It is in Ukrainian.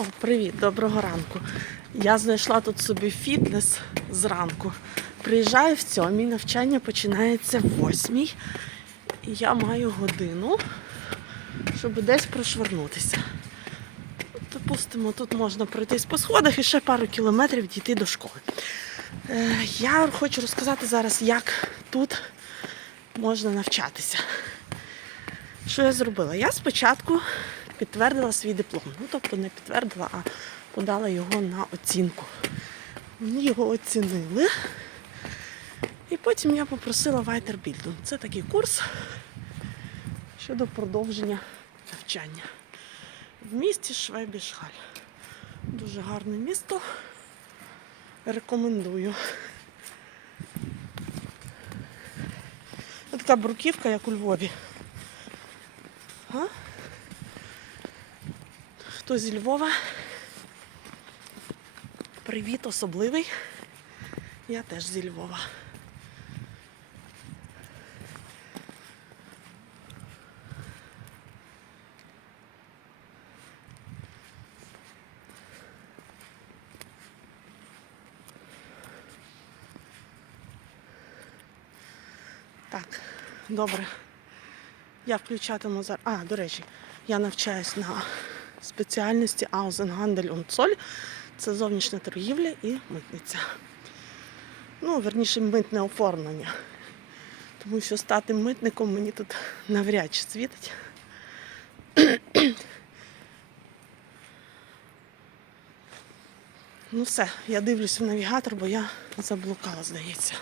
О, привіт, доброго ранку. Я знайшла тут собі фітнес зранку. Приїжджаю в сьомій, навчання починається в восьмій. І я маю годину, щоб десь прошвернутися. Допустимо, тут можна пройтись по сходах і ще пару кілометрів дійти до школи. Е, я хочу розказати зараз, як тут можна навчатися. Що я зробила? Я спочатку підтвердила свій диплом. Ну, тобто не підтвердила, а подала його на оцінку. Мені його оцінили. І потім я попросила Вайтербільду. Це такий курс щодо продовження навчання. В місті Швебішгаль. Дуже гарне місто. Рекомендую. Така бруківка, як у Львові. А? Хто зі Львова? Привіт особливий. Я теж зі Львова. Так, добре. Я включатиму зараз. А, до речі, я навчаюсь на спеціальності und Zoll. Це зовнішня торгівля і митниця. Ну, верніше, митне оформлення. Тому що стати митником мені тут навряд чи світить. Ну все, я дивлюсь в навігатор, бо я заблукала, здається.